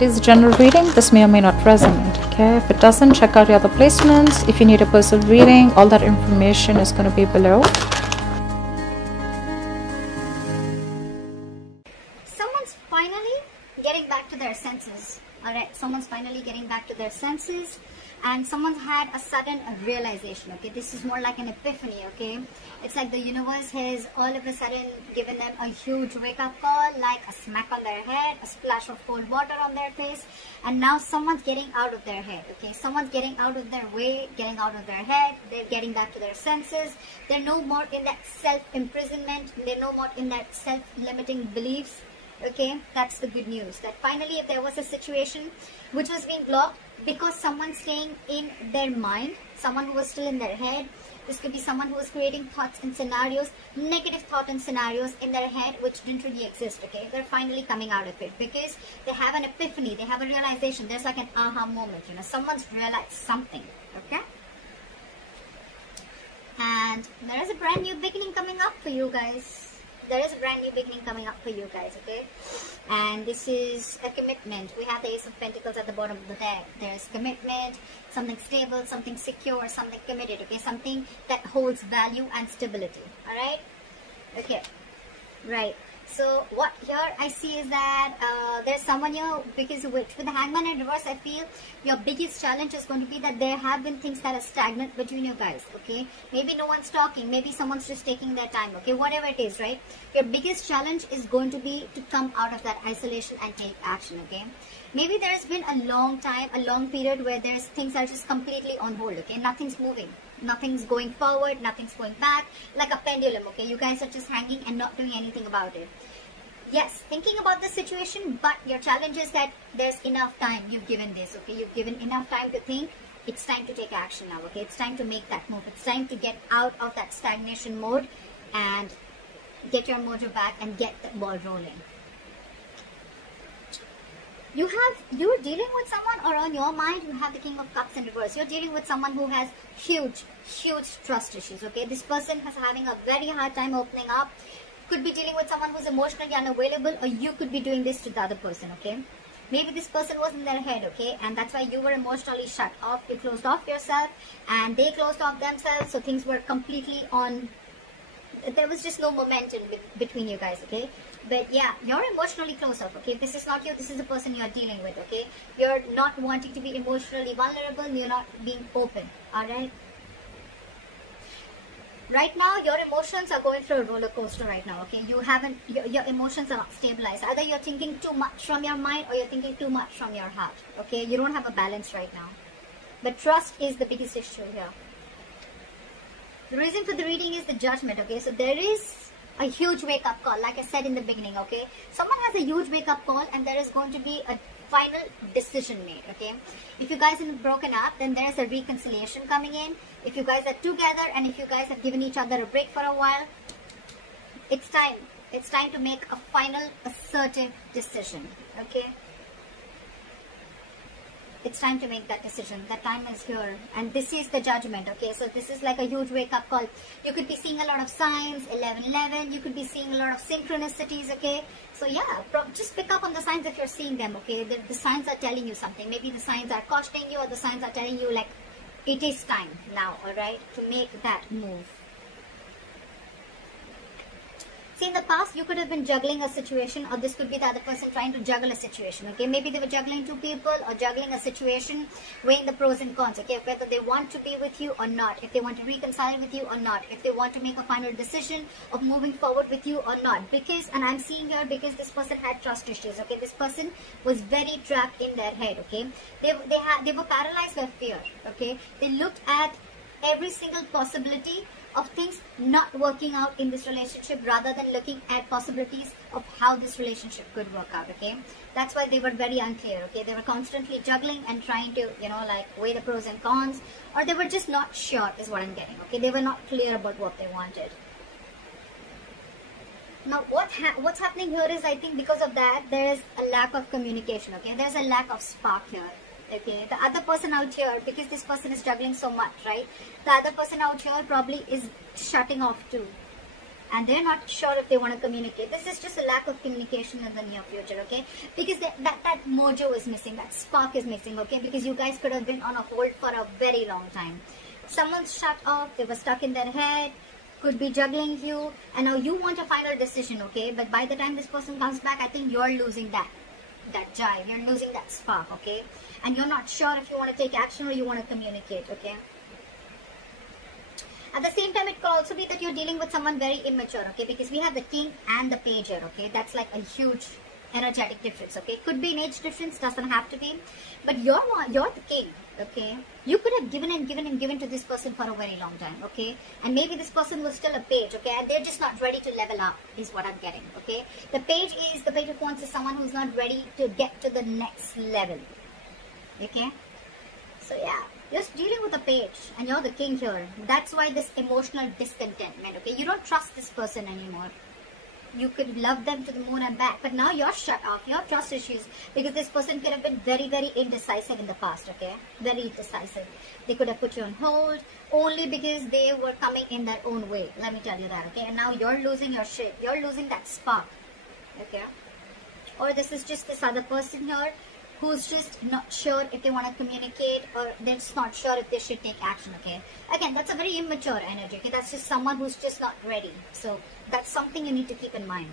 It is a general reading. This may or may not resonate. Okay, if it doesn't, check out your other placements. If you need a personal reading, all that information is going to be below. Someone's finally getting back to their senses. Alright, someone's finally getting back to their senses, and someone's had a sudden realization. Okay, this is more like an epiphany. Okay, it's like the universe has all of a sudden given them a huge wake-up call, like a smack on their head, a splash of cold water on their face, and now someone's getting out of their head. Okay, someone's getting out of their way, getting out of their head. They're getting back to their senses. They're no more in that self-imprisonment. They're no more in that self-limiting beliefs. Okay, that's the good news, that finally, if there was a situation which was being blocked because someone's staying in their mind, someone who was still in their head, this could be someone who was creating thoughts and scenarios, negative thought and scenarios in their head which didn't really exist. Okay, they're finally coming out of it because they have an epiphany, they have a realization. There's like an aha moment, you know, someone's realized something. Okay, and there is a brand new beginning coming up for you guys. There is a brand new beginning coming up for you guys, okay? And this is a commitment. We have the Ace of Pentacles at the bottom of the deck. There's commitment, something stable, something secure, something committed, okay? Something that holds value and stability, alright? Okay, right. So what here I see is that there's someone here, because with the Hangman in reverse, I feel your biggest challenge is going to be that there have been things that are stagnant between you guys, okay? Maybe no one's talking, maybe someone's just taking their time, okay? Whatever it is, right? Your biggest challenge is going to be to come out of that isolation and take action, okay? Maybe there's been a long time, a long period where there's things are just completely on hold, okay? Nothing's moving. Nothing's going forward, nothing's going back, like a pendulum, okay? You guys are just hanging and not doing anything about it. Yes, thinking about the situation, but your challenge is that there's enough time you've given this, okay? You've given enough time to think. It's time to take action now, okay? It's time to make that move. It's time to get out of that stagnation mode and get your mojo back and get the ball rolling. You're dealing with someone, or on your mind you have the King of Cups in reverse. You're dealing with someone who has huge trust issues, okay? This person is having a very hard time opening up. Could be dealing with someone who's emotionally unavailable, or you could be doing this to the other person, okay? Maybe this person was in their head, okay? And that's why you were emotionally shut off. You closed off yourself and they closed off themselves. So things were completely on. There was just no momentum between you guys, okay? But yeah, you're emotionally closed off, okay? This is not you. This is the person you're dealing with, okay? You're not wanting to be emotionally vulnerable. You're not being open, all right? Right now, your emotions are going through a roller coaster right now, okay? You haven't, your emotions are not stabilized. Either you're thinking too much from your mind or you're thinking too much from your heart, okay? You don't have a balance right now. But trust is the biggest issue here. The reason for the reading is the Judgment, okay? So there is a huge wake-up call, like I said in the beginning, okay? Someone has a huge wake-up call and there is going to be a final decision made, okay? If you guys have broken up, then there's a reconciliation coming in. If you guys are together and if you guys have given each other a break for a while, it's time. It's time to make a final assertive decision, okay? It's time to make that decision. That time is here. And this is the Judgment, okay? So this is like a huge wake-up call. You could be seeing a lot of signs, 11-11. You could be seeing a lot of synchronicities, okay? So yeah, just pick up on the signs if you're seeing them, okay? The signs are telling you something. Maybe the signs are cautioning you, or the signs are telling you like, it is time now, alright, to make that move. See, in the past, you could have been juggling a situation, or this could be the other person trying to juggle a situation, okay? Maybe they were juggling two people or juggling a situation, weighing the pros and cons, okay? Whether they want to be with you or not, if they want to reconcile with you or not, if they want to make a final decision of moving forward with you or not. Because, and I'm seeing here, because this person had trust issues, okay? This person was very trapped in their head, okay? They were paralyzed by fear, okay? They looked at every single possibility of things not working out in this relationship, rather than looking at possibilities of how this relationship could work out, okay? That's why they were very unclear, okay? They were constantly juggling and trying to, you know, like weigh the pros and cons, or they were just not sure is what I'm getting, okay? They were not clear about what they wanted. Now, what's happening here is, I think because of that, there is a lack of communication, okay? There's a lack of spark here. Okay, the other person out here, because this person is juggling so much, right? The other person out here probably is shutting off too. and they're not sure if they want to communicate. This is just a lack of communication in the near future, okay? Because that mojo is missing, that spark is missing, okay? Because you guys could have been on a hold for a very long time. Someone's shut off, they were stuck in their head, could be juggling you, and now you want a final decision, okay? But by the time this person comes back, I think you're losing that jive, you're losing that spark, okay? And you're not sure if you want to take action or you want to communicate, okay? At the same time, it could also be that you're dealing with someone very immature, okay? Because we have the king and the page here, okay? That's like a huge energetic difference, okay? Could be an age difference, doesn't have to be. But you're the king, okay? You could have given to this person for a very long time, okay? And maybe this person was still a page, okay? And they're just not ready to level up, is what I'm getting, okay? The page of wands is someone who's not ready to get to the next level, okay? So yeah, you're dealing with a page and you're the king here. That's why this emotional discontentment, okay? You don't trust this person anymore. You could love them to the moon and back, but now you're shut off. You have trust issues because this person could have been very, very indecisive in the past, okay? Very indecisive. They could have put you on hold only because they were coming in their own way. Let me tell you that, okay? And now you're losing your shit. You're losing that spark, okay? Or this is just this other person here who's just not sure if they want to communicate, or they're just not sure if they should take action, okay? Again, that's a very immature energy, okay? That's just someone who's just not ready. So that's something you need to keep in mind.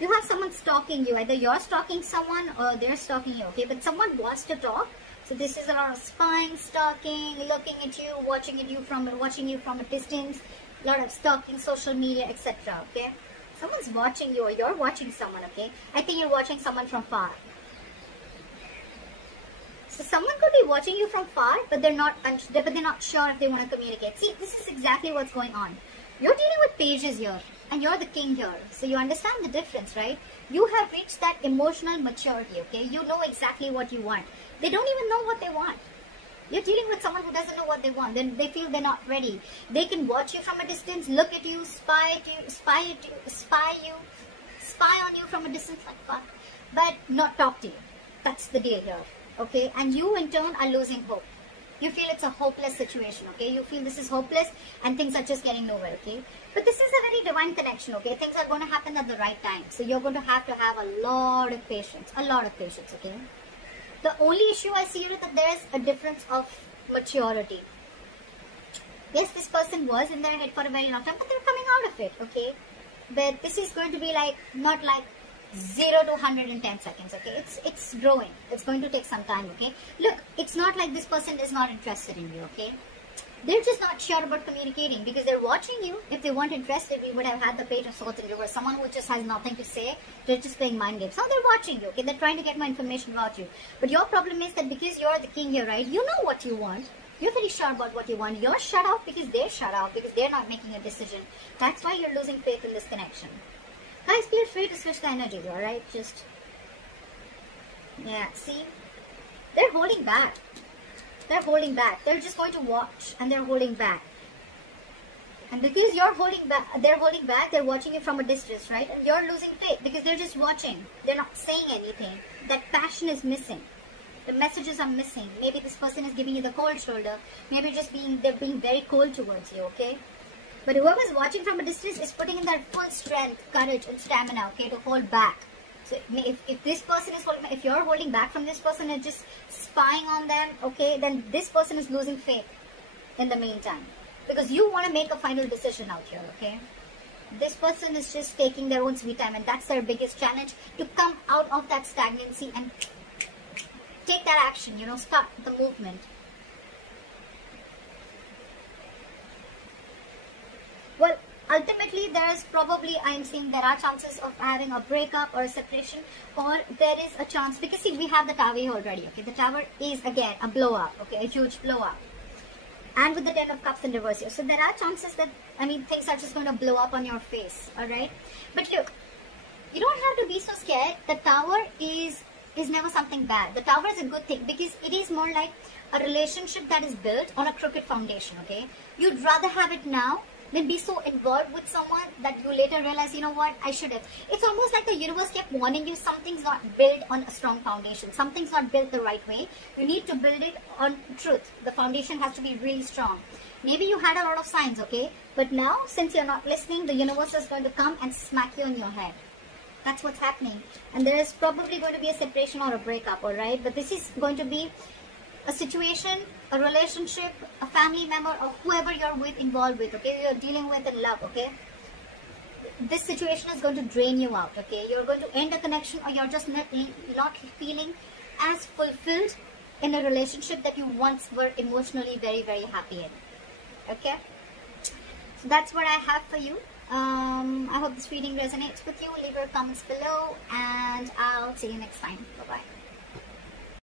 You have someone stalking you. Either you're stalking someone or they're stalking you, okay? But someone wants to talk. So this is a lot of spying, stalking, looking at you, watching you from a distance, a lot of stalking, social media, etc., okay? Someone's watching you or you're watching someone, okay? I think you're watching someone from far. So someone could be watching you from far, but they're not sure if they want to communicate. See, this is exactly what's going on. You're dealing with pages here, and you're the king here. So you understand the difference, right? You have reached that emotional maturity, okay? You know exactly what you want. They don't even know what they want. You're dealing with someone who doesn't know what they want. Then they feel they're not ready. They can watch you from a distance, look at you, spy on you from a distance like fuck, but not talk to you. That's the deal here. Okay, and you in turn are losing hope. You feel it's a hopeless situation, okay? You feel this is hopeless and things are just getting nowhere, okay? But this is a very divine connection, okay? Things are going to happen at the right time. So you're going to have a lot of patience, okay? The only issue I see is that there is a difference of maturity. Yes, this person was in their head for a very long time, but they're coming out of it, okay? But this is going to be like, not like 0 to 110 seconds, okay? It's growing. It's going to take some time, okay? Look, it's not like this person is not interested in you, okay? They're just not sure about communicating because they're watching you. If they weren't interested, we would have had the page of swords in reverse. Someone who just has nothing to say, they're just playing mind games. Now they're watching you, okay? They're trying to get more information about you. But your problem is that because you're the king here, right? You know what you want. You're very sure about what you want. You're shut off because they're shut off because they're not making a decision. That's why you're losing faith in this connection. Guys, feel free to switch the energies, alright? Just, yeah, see? They're holding back. They're holding back. They're just going to watch and they're holding back. And because you're holding back, they're watching you from a distance, right? And you're losing faith because they're just watching. They're not saying anything. That passion is missing. The messages are missing. Maybe this person is giving you the cold shoulder. Maybe they're being very cold towards you, okay? But whoever's watching from a distance is putting in their full strength, courage, and stamina, okay, to hold back. So if this person is holding, if you're holding back from this person and just spying on them, okay, then this person is losing faith in the meantime. Because you want to make a final decision out here, okay? This person is just taking their own sweet time, and that's their biggest challenge, to come out of that stagnancy and take that action, you know, start the movement. Well, ultimately, there's probably, I'm seeing there are chances of having a breakup or a separation, or there is a chance, because see, we have the tower here already, okay? The tower is, again, a blow up, okay? A huge blow up. And with the 10 of Cups in reverse here. So there are chances that, I mean, things are just going to blow up on your face, alright? But look, you don't have to be so scared. The tower is never something bad. The tower is a good thing because it is more like a relationship that is built on a crooked foundation, okay? You'd rather have it now than be so involved with someone that you later realize, you know what, I should have. It's almost like the universe kept warning you, something's not built on a strong foundation. Something's not built the right way. You need to build it on truth. The foundation has to be really strong. Maybe you had a lot of signs, okay? But now, since you're not listening, the universe is going to come and smack you on your head. That's what's happening. And there is probably going to be a separation or a breakup, alright? But this is going to be a situation, a relationship, a family member, or whoever you're involved with, okay? You're dealing with in love, okay? This situation is going to drain you out, okay? You're going to end a connection, or you're just not feeling as fulfilled in a relationship that you once were emotionally very, very happy in, okay? So that's what I have for you. I hope this reading resonates with you. Leave your comments below, and I'll see you next time. Bye-bye.